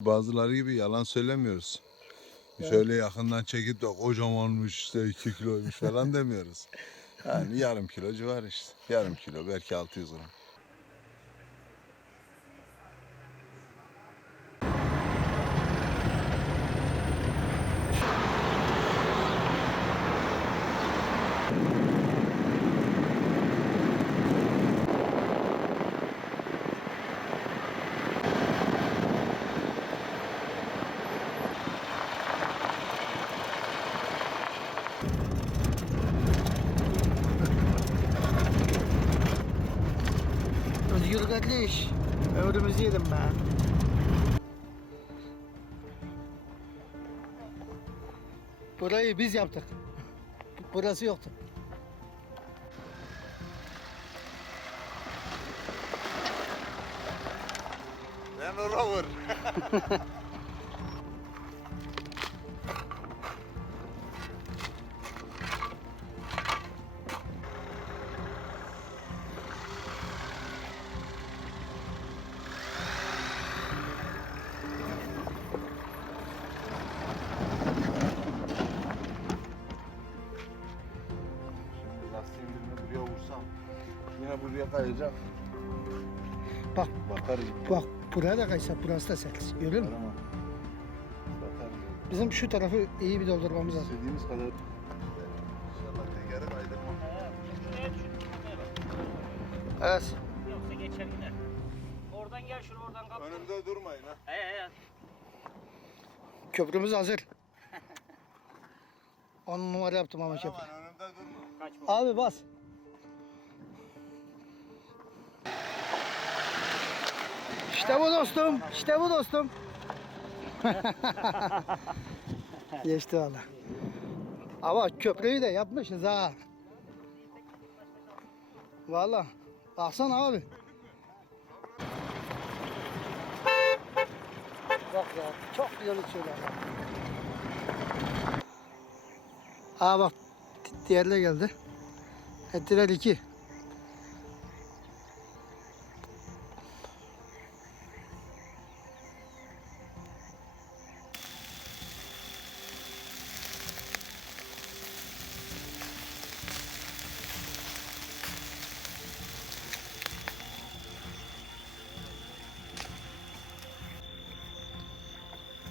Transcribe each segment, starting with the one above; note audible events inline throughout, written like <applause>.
Bazıları gibi yalan söylemiyoruz. Şöyle yakından çekip de kocamanmış işte 2 kiloymuş falan demiyoruz. Yani yarım kilo civar işte. Yarım kilo belki 600 gram. Ömrümüzü yedim ben. Burayı biz yaptık. Burası yoktu. Ben Rover. <laughs> buraya kayacak. Bak Bakarız. bak buraya da kaysa burası da sert. Görüyor musun? Ama bakarız. Bizim şu tarafı iyi bir doldurmamız lazım. İstediğimiz kadar. İnşallah tekeri kaydırmam. Evet. Yoksa geçer gider. Oradan gel şunu oradan kap. Önümde durmayın ha. He he. Köprümüz hazır. <laughs> 10 numara yaptım ama köprü. Aman önümde durma. Kaçma. Abi bas. İşte bu dostum. İşte bu dostum. <laughs> Geçti valla. Ama köprüyü de yapmışız ha. Valla. Baksana abi. Bak ya çok güzel uçuyorlar. Aa bak di- diğerleri geldi. Ettiler iki.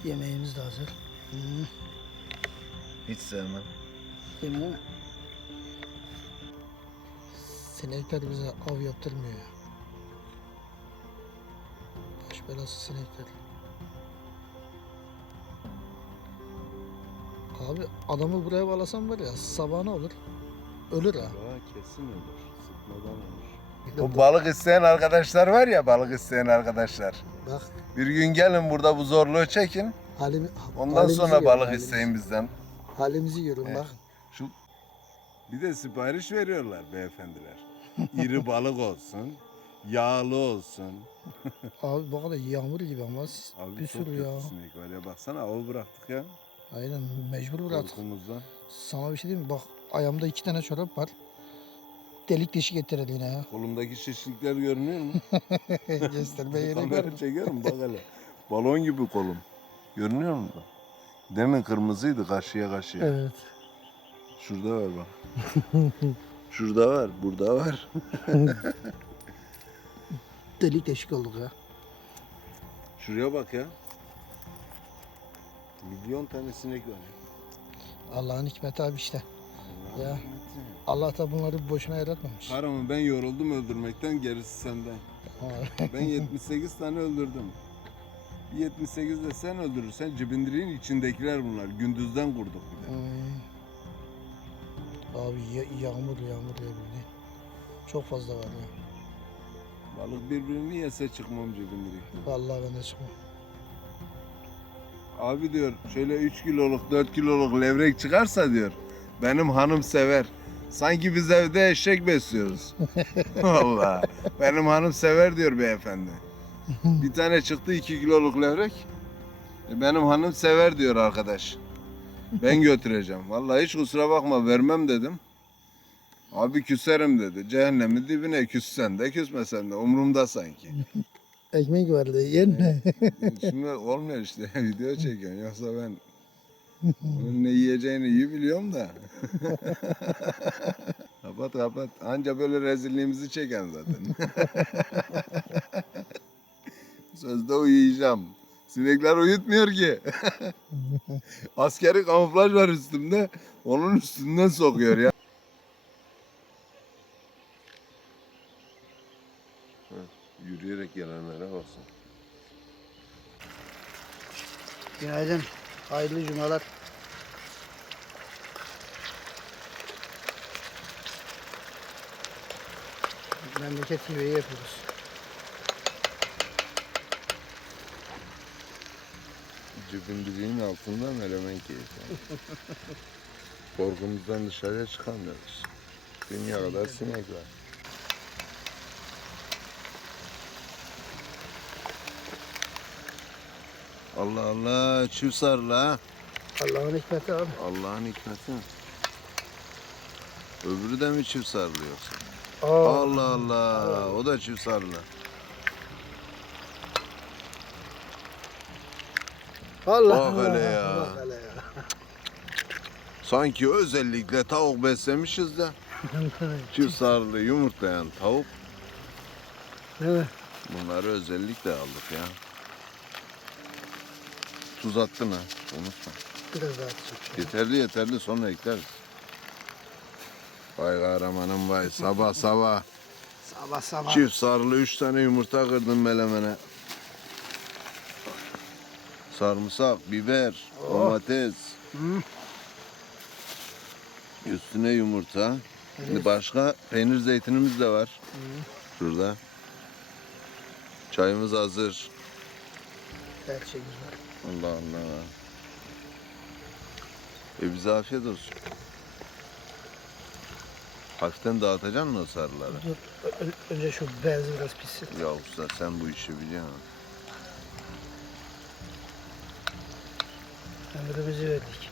Yemeğimiz de hazır. Hmm, Hiç sevmem. yemeği mi? Sinekler bize av yaptırmıyor ya. Baş belası sinekler. Abi adamı buraya bağlasam var ya sabahına olur. Ölür ha. kesin olur. Sıkmadan olur. Bilmiyorum Bu balık isteyen arkadaşlar var ya balık isteyen arkadaşlar. Bak Bir gün gelin burada bu zorluğu çekin. halim, Ondan halimizi sonra balık halimizi. isteyin bizden. Halimizi görün Evet. bak. Şu bir de sipariş veriyorlar beyefendiler. İri balık olsun, yağlı olsun. <laughs> Abi bak da yağmur gibi ama Abi bir çok sürü ya. var ya baksana avı bıraktık ya. Aynen mecbur bıraktık. Korkumuzdan. Sana bir şey diyeyim mi? Bak ayağımda iki tane çorap var. Delik deşik ettiler yine ya. Kolumdaki şişlikler görünüyor mu? <laughs> Göstermeye gerek var? Kamera çekiyorum bak hele. Balon gibi kolum. Görünüyor mu? Demin kırmızıydı karşıya karşıya. Evet. Şurada var bak. <laughs> Şurada var, burada var. <laughs> Delik deşik olduk ya. Şuraya bak ya. Milyon tane sinek var. ya. Allah'ın hikmeti abi işte. Ya. Allah da bunları boşuna yaratmamış. Kahraman ben yoruldum öldürmekten gerisi senden. Ben 78 tane öldürdüm. Bir 78 de sen öldürürsen cibindirin içindekiler bunlar. Gündüzden kurduk bir de. Hmm. Abi ya- yağmur yağmur ya bildiğin. Çok fazla var ya. Balık birbirini yese çıkmam cibindiri. Vallahi ben de çıkmam. Abi diyor şöyle 3 kiloluk 4 kiloluk levrek çıkarsa diyor benim hanım sever. Sanki biz evde eşek besliyoruz. <laughs> Vallahi benim hanım sever diyor beyefendi. Bir tane çıktı 2 kiloluk levrek. E, Benim hanım sever diyor arkadaş. Ben götüreceğim. Vallahi hiç kusura bakma vermem dedim. Abi küserim dedi. Cehennemin dibine küssen de küsmesen de umurumda sanki. Ekmek vardı. Yen mi? Şimdi olmuyor işte. <laughs> Video çekiyorsun. Yoksa ben onun ne yiyeceğini iyi biliyorum da. <laughs> kapat kapat. Anca böyle rezilliğimizi çeken zaten. <laughs> Sözde uyuyacağım. Sinekler uyutmuyor ki. <laughs> Askeri kamuflaj var üstümde. Onun üstünden sokuyor ya. Yürüyerek gelenlere baksın. Günaydın. Hayırlı cumalar. Memleket TV'yi yapıyoruz. Cibimizin altından elemen keyfi. <laughs> Korkumuzdan dışarıya çıkamıyoruz. Dünya kadar sinek var. Allah Allah çift sarılı ha. Allah'ın hikmeti abi. Allah'ın hikmeti. Öbürü de mi çift sarılı yoksa? Aa, Allah Allah o da çift sarılı. Allah Allah, ya. bak hele ya. Sanki özellikle tavuk beslemişiz de. Çift sarılı yumurtlayan tavuk. Mi? Bunları özellikle aldık ya. Tuz attın ha. Unutma. Biraz daha. Yeterli yeterli sonra ekleriz. Vay kahramanım vay. Sabah sabah Sabah sabah. çift sarılı üç tane yumurta kırdım melemene. Sarımsak, biber, Oh. domates. Hı. Üstüne yumurta. Şimdi Evet. başka peynir zeytinimiz de var. Şurada. Çayımız hazır. Her şey güzel. Allah Allah. E bize afiyet olsun. Hafiften dağıtacaksın mı o sarıları? Dur, ö- önce şu beyazı biraz pişsin. Ya usta sen bu işi biliyorsun. Ömrümüzü verdik.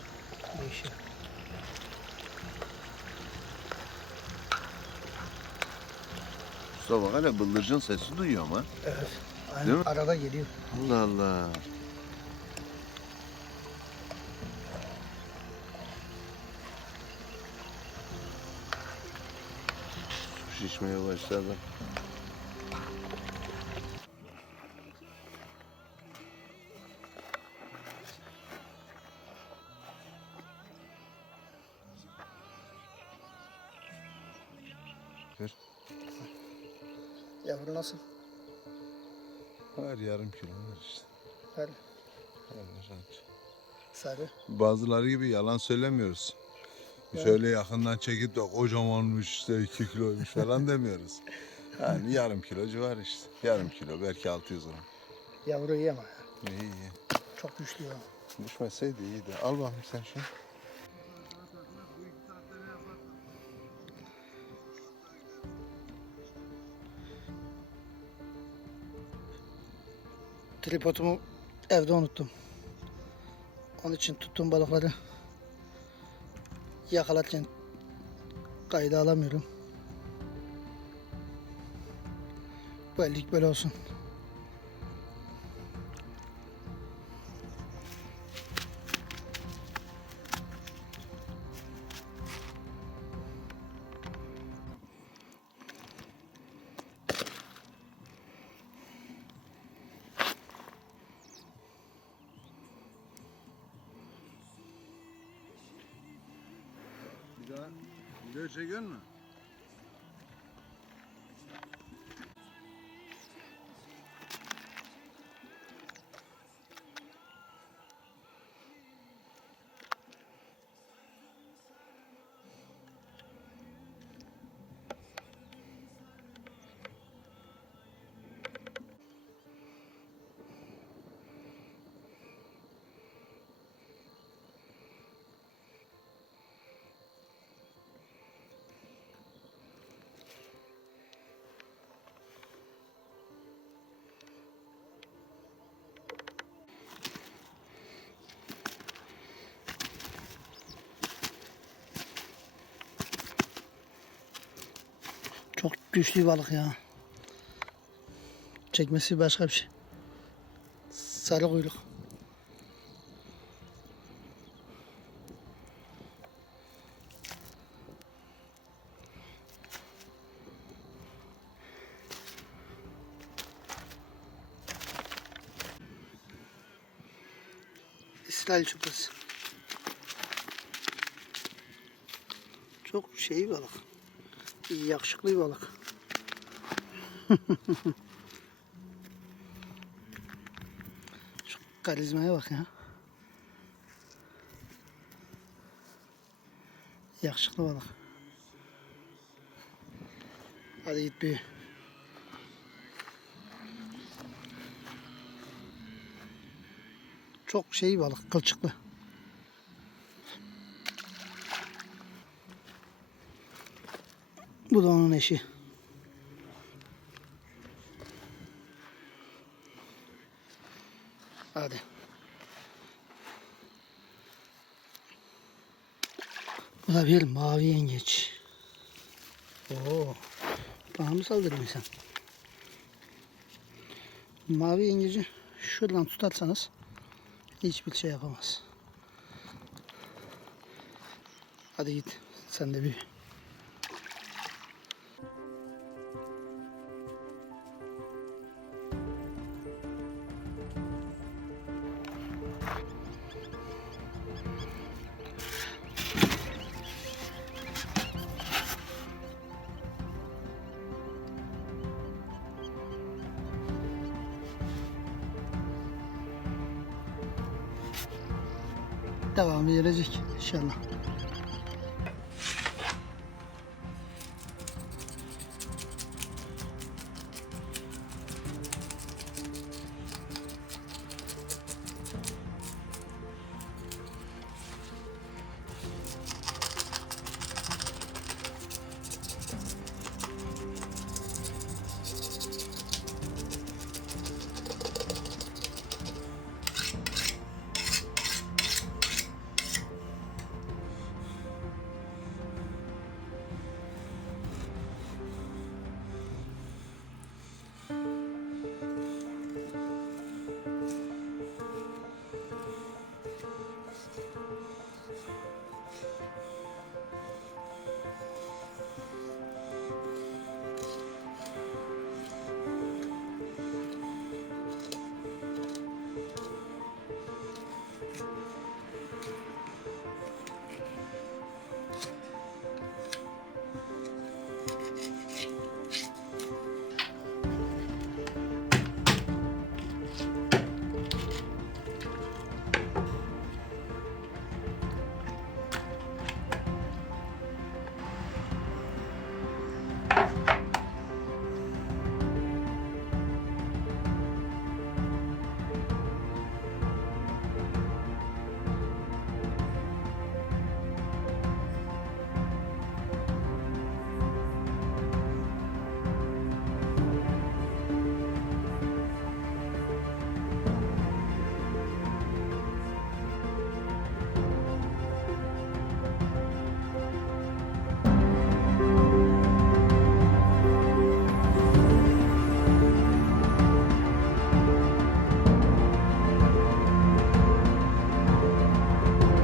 Bu işe. Usta bak hele bıldırcın sesi duyuyorum ha. Evet. Değil mi? Arada geliyor. Allah Allah. Şişmeye başladı. Yavru nasıl? Var yarım kilo var işte. Ver. Evet. Sarı. Bazıları gibi yalan söylemiyoruz. Şöyle yakından çekip de kocamanmış işte 2 kiloymuş falan <laughs> demiyoruz. Yani yarım kilo civarı işte. Yarım kilo belki 600 gram. Yavru iyi ama. İyi iyi. Çok güçlü ya. Düşmeseydi iyiydi. Al bakayım sen şunu. Tripodumu evde unuttum. Onun için tuttuğum balıkları yakalarken kayda alamıyorum. Bu böyle olsun. Bir daha video çekiyor mu? Güçlü balık ya. çekmesi başka bir şey. Sarı kuyruk. İsrail çupası. Çok şey balık. İyi yakışıklı balık. <laughs> Şu karizmaya bak ya. Yakışıklı balık. Hadi git büyü. Çok şey balık, kılçıklı. Bu da onun eşi. Hadi. Bu da bir mavi yengeç. Oo. Bana mı saldırıyorsun sen? Mavi yengeci şuradan tutarsanız hiçbir şey yapamaz. Hadi git. Sen de bir. Devamı gelecek inşallah.